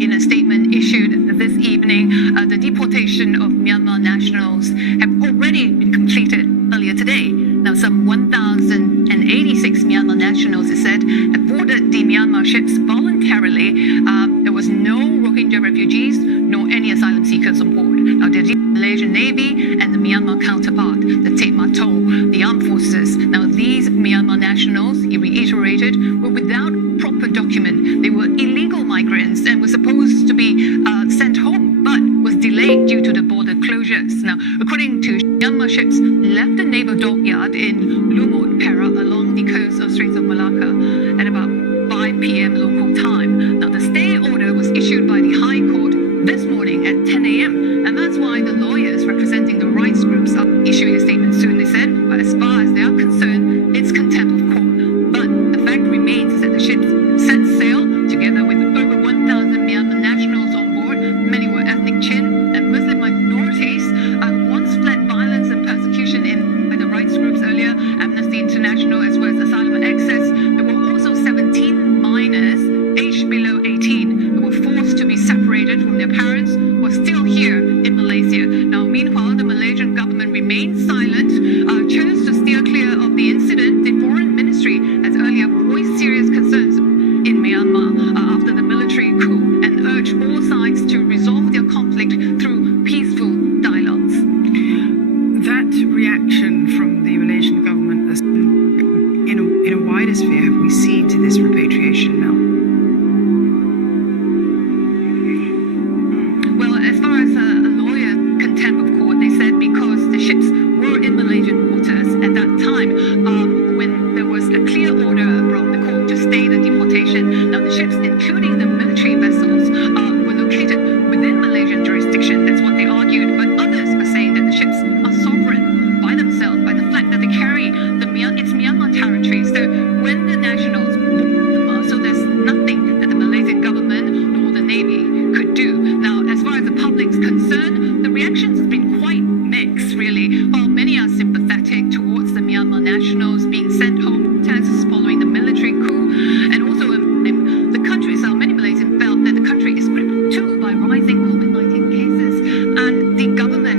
In a statement issued this evening, the deportation of Myanmar nationals have already been completed earlier today. Now, some 1,086 Myanmar nationals, it said, have boarded the Myanmar ships voluntarily. There was no Rohingya refugees nor any asylum seekers on board. Now, the Malaysian Navy and the Myanmar counterpart, the Tetmato, the armed forces. Now, these Myanmar nationals, he reiterated, were without proper document. They were illegal migrants and were supposed to be sent home, but was delayed due to the border closures. Now, according to Myanmar ships, left the naval dockyard in Lumut, Perak, along the coast of Straits of Malacca at about 5 p.m. local time. Now, the stay order was issued by the High Court this morning at 10 a.m. And that's why the lawyers representing the rights groups are issuing a statement soon. They said, but as far as they are concerned, it's contempt of court. But the fact remains is that the ships set sail together with over 1,000 Myanmar nationals on board. Many were ethnic Chin and Muslim minorities who once fled violence and persecution by the rights groups earlier, Amnesty International, as well as Asylum and Access. There were also 17 minors aged below 18 who were forced to be separated from their parents who are still here in Malaysia. Now, meanwhile, the Malaysian government remained silent, chose to steer clear of the incident. The foreign ministry has earlier voiced serious concerns in Myanmar after the military coup and urged all sides to resolve their conflict through peaceful dialogues. That reaction from the Malaysian government, in a wider sphere, have we seen to this repatriation now? Well, as far as a lawyer contempt of court, they said because the ships were in Malaysian waters at that time, when there was a clear order from the court to stay the deportation. Now, the ships, including the military vessels, were located within Malaysian jurisdiction. That's what they argued. But others are saying that the ships are sovereign by themselves, by the fact that they carry it's Myanmar territory. So when the nationals board them, so there's nothing that the Malaysian government nor the Navy could do. Now, as far as the public's concerned, the reactions have been quite mixed, really. While many are sympathetic towards the Myanmar nationals being sent home, Texas following the military coup, and also the country itself, many Malaysians felt that the country is gripped too by rising COVID-19 cases, and the government